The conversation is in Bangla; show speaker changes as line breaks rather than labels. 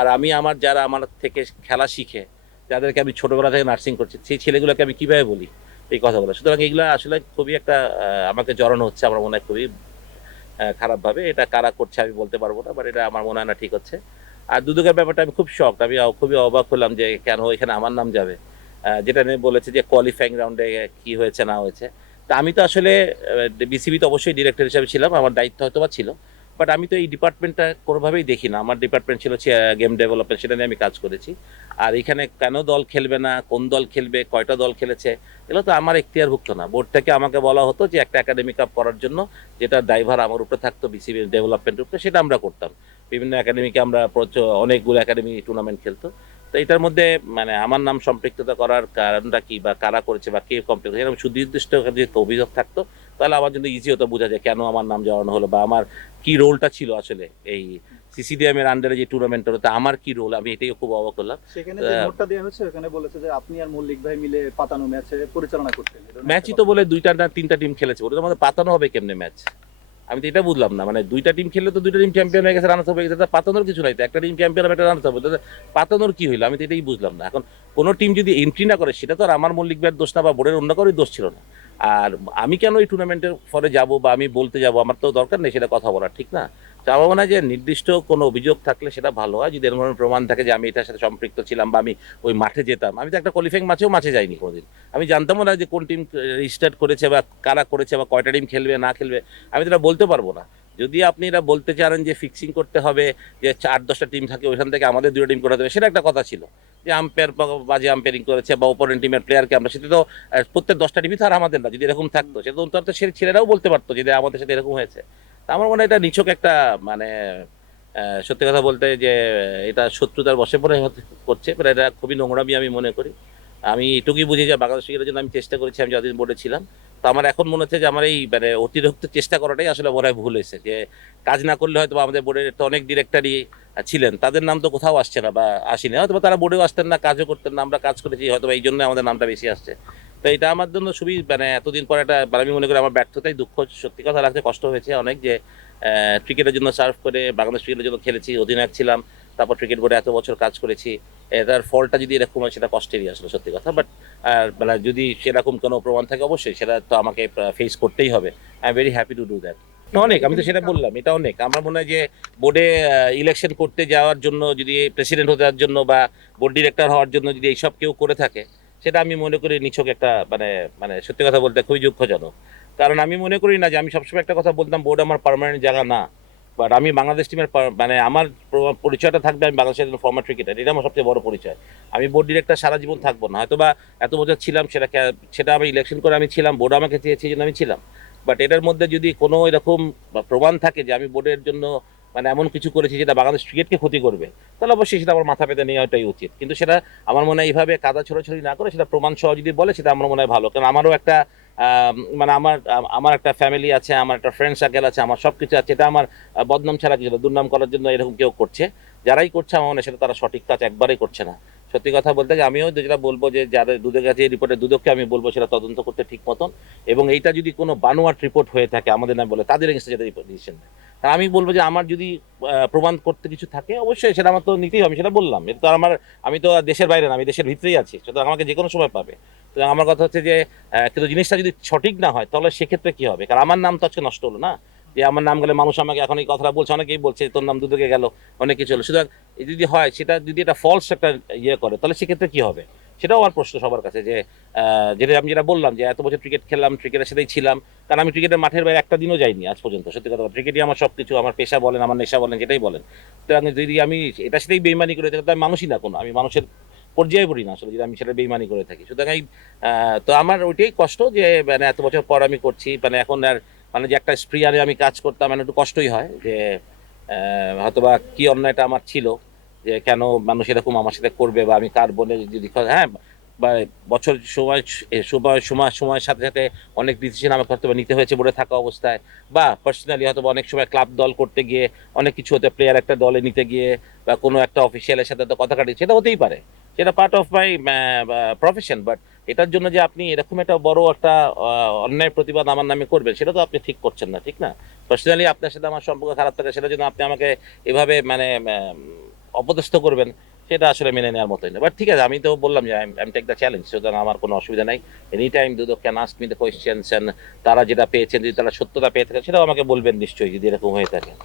আর আমি আমার যারা আমার থেকে খেলা শিখে, যাদেরকে আমি ছোটবেলা থেকে নার্সিং করছি, সেই ছেলেগুলোকে আমি কীভাবে বলি? এই কথাগুলো। সুতরাং এইগুলো আসলে খুবই একটা আমাকে জড়ানো হচ্ছে, আমার মনে হয় খুবই খারাপভাবে। এটা কারা করছে আমি বলতে পারব না বাট এটা আমার মনে হয় না ঠিক হচ্ছে। আর দুদকের ব্যাপারটা আমি খুব শখ আমি খুবই অবাক হলাম যে কেন এখানে আমার নাম যাবে? যেটা নিয়ে বলেছে যে কোয়ালিফাইং রাউন্ডে কি হয়েছে, না হয়েছে। তা আমি তো আসলে বিসিবি তো অবশ্যই ডিরেক্টর হিসেবে ছিলাম, আমার দায়িত্ব হয়তো বা ছিল। বাট আমি তো এই ডিপার্টমেন্টটা কোনোভাবেই দেখি না। আমার ডিপার্টমেন্ট ছিল গেম ডেভেলপমেন্ট সেটা নিয়ে আমি কাজ করেছি। আর এখানে কেন দল খেলবে না, কোন দল খেলবে, কয়টা দল খেলেছে, এগুলো তো আমার এখতিয়ারভুক্ত না। বোর্ড থেকে আমাকে বলা হতো যে একটা একাডেমি কাপ করার জন্য যেটা ড্রাইভার আমার উপরে থাকতো বিসিবি ডেভেলপমেন্টের উপরে, সেটা আমরা করতাম। বিভিন্ন একাডেমিকে আমরা প্রচ- অনেকগুলো একাডেমি টুর্নামেন্ট খেলতো। তো এটার মধ্যে মানে আমার নাম সম্পৃক্ততা করার কারণটা কি বা কারা করেছে বা কে কমপ্লিট এরকম সুনির্দিষ্ট অভিযোগ থাকতো তাহলে আমার জন্য ইজি হতো বোঝা যায় কেন আমার নাম জড়ানো হলো বা আমার কি রোলটা ছিল আসলে এই সিসিডিএম এর আন্ডারে যে টুর্নামেন্ট হলো তা আমার কি রোল আমি এটাই খুব অবাক করলাম
সেখানে যে নোটটা দেওয়া হয়েছে ওখানে বলেছে যে আপনি আর মল্লিক ভাই মিলে পাতানো ম্যাচে পরিচালনা করতেন।
ম্যাচই তো বলে দুইটা না তিনটা টিম খেলেছে ওটা তো আমাদের পাতানো হবে কেমনে ম্যাচ আমি তো এটা বুঝলাম না মানে দুইটা টিম খেললে তো দুইটা টিম চ্যাম্পিয়ন হয়ে গেছে রানার্স হয়ে গেছে পাতানোর কিছু নাই তো। একটা টিম চ্যাম্পিয়ন হবে একটা রানার্স হবে তাহলে পাতানোর কি হইল? আমি তো এটাই বুঝলাম না। এখন কোনো টিম যদি এন্ট্রি না করে সেটা তো আর আমার মল্লিক ব্যাট দোষ না বা বোর্ডের অন্য কারোই দোষ ছিল না। আর আমি কেন এই টুর্নামেন্টের ফলে যাব বা আমি বলতে যাব? আমার তো দরকার নেই সেটা কথা বলার, ঠিক না? আমার মনে হয় যে নির্দিষ্ট কোনো অভিযোগ থাকলে সেটা ভালো হয়। যদি এরকম প্রমাণ থাকে যে আমি এটার সাথে সম্পৃক্ত ছিলাম বা আমি ওই মাঠে যেতাম, আমি তো একটা কোয়ালিফাইং ম্যাচেও মাঠে যাইনি কোনোদিন। আমি জানতামও না যে কোন টিম রেজিস্টার্ড করেছে বা কারা করেছে বা কয়টা টিম খেলবে, না খেলবে। আমি তো বলতে পারব না। যদি আপনি এটা বলতে চান যে ফিক্সিং করতে হবে, যে চার দশটা টিম থাকে, ওইখান থেকে আমাদের দুটো টিম করাতে হবে সেটা একটা কথা ছিল। যে আম্পায়ার বাজে আম্পায়ারিং করেছে বা ওপরেন্ট টিমের প্লেয়ারকে আমরা সেটা তো প্রত্যেক দশটা টিমই তো আর আমাদের না, যদি এরকম থাকতো সেটা তো অন্তত সে ছেলেরাও বলতে পারতো যে আমাদের সাথে এরকম হয়েছে। তা আমার মনে হয় এটা নিছক একটা মানে সত্যি কথা বলতে যে, এটা শত্রুতার বসে পড়ে করছে এটা খুবই নোংরামি আমি মনে করি। আমি এটুকুই বুঝি যে, বাংলাদেশ ক্রিকেটের জন্য আমি চেষ্টা করেছি, আমি যতদিন বোর্ডে ছিলাম। তো আমার এখন মনে হচ্ছে যে আমার এই মানে অতিরিক্ত চেষ্টা করাটাই আসলে মনে হয় ভুল হয়েছে, যে কাজ না করলে হয়তো আমাদের বোর্ডের তো অনেক ডিরেক্টরই ছিলেন, তাদের নাম তো কোথাও আসছে না বা আসেনি হয়তো তারা বোর্ডেও আসতেন না, কাজও করতেন না, আমরা কাজ করেছি হয়তো এই জন্য আমাদের নামটা বেশি আসছে। তো এটা আমার জন্য খুবই মানে এতদিন পর একটা মানে আমি মনে করি আমার ব্যর্থতাই দুঃখ, সত্যি কথা লাগছে কষ্ট হয়েছে অনেক যে ক্রিকেটের জন্য সার্ভ করে, বাংলাদেশ ক্রিকেটের জন্য খেলেছি, অধিনায়ক ছিলাম, তারপর ক্রিকেট বোর্ডে এত বছর কাজ করেছি। এটার ফলটা যদি এরকম হয়, সেটা কষ্টেরই আসলে, সত্যি কথা। বাট মানে যদি সেরকম কোনো প্রমাণ থাকে, অবশ্যই সেটা তো আমাকে ফেস করতেই হবে। I am very happy to do that অনেক, আমি তো সেটা বললাম, এটা অনেক। আমার মনে হয় যে বোর্ডে ইলেকশন করতে যাওয়ার জন্য, যদি প্রেসিডেন্ট হতে যাওয়ার জন্য বা বোর্ড ডিরেক্টর হওয়ার জন্য যদি এইসব কেউ করে থাকে, সেটা আমি মনে করি নিছক একটা মানে মানে সত্যি কথা বলতে খুবই দুঃখজনক। কারণ আমি মনে করি না যে, আমি সবসময় একটা কথা বলতাম বোর্ড আমার পার্মানেন্ট জায়গা না। বাট আমি বাংলাদেশ টিমের মানে আমার পরিচয়টা থাকবে আমি বাংলাদেশের ফর্মার ক্রিকেটার এটা আমার সবচেয়ে বড় পরিচয়। আমি বোর্ড ডিরেক্টর সারা জীবন থাকব না হয়তো বা এত বছর ছিলাম সেটা সেটা আমি ইলেকশন করে আমি ছিলাম বোর্ড আমাকে চেয়েছি জন্য আমি ছিলাম। বাট এটার মধ্যে যদি কোনো এরকম প্রমাণ থাকে যে আমি বোর্ডের জন্য মানে এমন কিছু করেছি যেটা বাংলাদেশ ক্রিকেটকে ক্ষতি করবে। তাহলে অবশ্যই সেটা আমার মাথা পেতে নেওয়াটাই উচিত। কিন্তু সেটা আমার মনে হয় এইভাবে কাদা ছড়াছড়ি না করে সেটা প্রমাণ সহ যদি বলে, সেটা আমার মনে হয় ভালো। কারণ আমারও একটা মানে আমার আমার একটা ফ্যামিলি আছে, আমার একটা ফ্রেন্ড সার্কেল আছে, আমার সব কিছু আছে, এটা আমার বদনাম ছাড়া কিছু দুর্নাম করার জন্য এরকম কেউ করছে। যারাই করছে, আমার মনে সেটা তারা সঠিক কাজ একবারেই করছে না। সত্যি কথা বলতে গেলে আমিও যেটা বলব যে, যাদের দুধের কাছে এই রিপোর্টে দুদককে আমি বলব সেটা তদন্ত করতে ঠিক মতন। এবং এইটা যদি কোনো বানোয়াট রিপোর্ট হয়ে থাকে, আমাদের না বলে, তাদের এগেন্সে যেটা ডিসিশন নেয়। আমি বলব যে আমার যদি প্রমাণ করতে কিছু থাকে, অবশ্যই সেটা আমার তো নিতেই হবে সেটা বললাম। এটা তো আমার, আমি তো দেশের বাইরে না, আমি দেশের ভিতরেই আছি, সুতরাং আমাকে যে কোনো সময় পাবে। তো আমার কথা হচ্ছে যে কিন্তু জিনিসটা যদি সঠিক না হয়, তাহলে সেক্ষেত্রে কি হবে? কারণ আমার নাম তো আজকে নষ্ট হলো না। যে আমার নাম গেলে মানুষ আমাকে এখন এই কথাটা বলছে, অনেকেই বলছে, তোর নাম দুদকে গেল অনেক কিছু হলো। সুতরাং যদি হয়, সেটা যদি এটা ফলস একটা ইয়ে করে, তাহলে সেক্ষেত্রে কি হবে? সেটাও আমার প্রশ্ন সবার কাছে যে যেটা আমি যেটা বললাম যে, এত বছর ক্রিকেট খেললাম ক্রিকেটের সাথেই ছিলাম। কারণ আমি ক্রিকেটের মাঠের বাইরে একটা দিনও যাইনি আজ পর্যন্ত, সত্যি কথা ক্রিকেটই আমার সব কিছু আমার পেশা বলেন, আমার নেশা বলেন, যেটাই বলেন। তো আমি যদি আমি এটার সাথেই বেইমানি করে থাকি, তো আমি মানুষই না কোনো, আমি মানুষের পর্যায়ে পড়ি না আসলে যদি আমি সেটা বেইমানি করে থাকি। সুতরাং এই তো আমার ওইটাই কষ্ট যে মানে এত বছর পর আমি করছি মানে এখন আর মানে যে একটা স্প্রি আনে আমি কাজ করতাম মানে একটু কষ্টই হয় যে হয়তোবা কি অন্যায়টা আমার ছিল। যে কেন মানুষ এরকম আমার সাথে করবে বা আমি কার বলে যদি হ্যাঁ বা বছর সময় সময় সময়, সময়ের সাথে সাথে অনেক ডিসিশন আমাকে হয়তো নিতে হয়েছে বলে থাকা অবস্থায়। বা পার্সোনালি হয়তো অনেক সময় ক্লাব দল করতে গিয়ে অনেক কিছু হতে প্লেয়ার একটা দলে নিতে গিয়ে বা কোনো একটা অফিসিয়ালের সাথে তো কথা কাটি সেটা হতেই পারে। সেটা part of my profession but এটার জন্য যে আপনি এরকম একটা বড় একটা অন্যায় প্রতিবাদ আমার নামে করবেন, সেটা তো আপনি ঠিক করছেন না, ঠিক না? পার্সোনালি আপনার সাথে আমার সম্পর্ক খারাপ থাকে, সেটার জন্য আপনি আমাকে এভাবে মানে অপদস্থ করবেন, সেটা আসলে মেনে নেওয়ার মতোই না। বাট ঠিক আছে, আমি তো বললাম যে আমি টেক দ্য চ্যালেঞ্জ সুতরাং আমার কোনো অসুবিধা নাই। Any time Dudak can ask me the questions তারা যেটা পেয়েছেন, যদি তারা সত্যতা পেয়ে থাকেন, সেটাও আমাকে বলবেন নিশ্চয়ই, যদি এরকম হয়ে থাকে।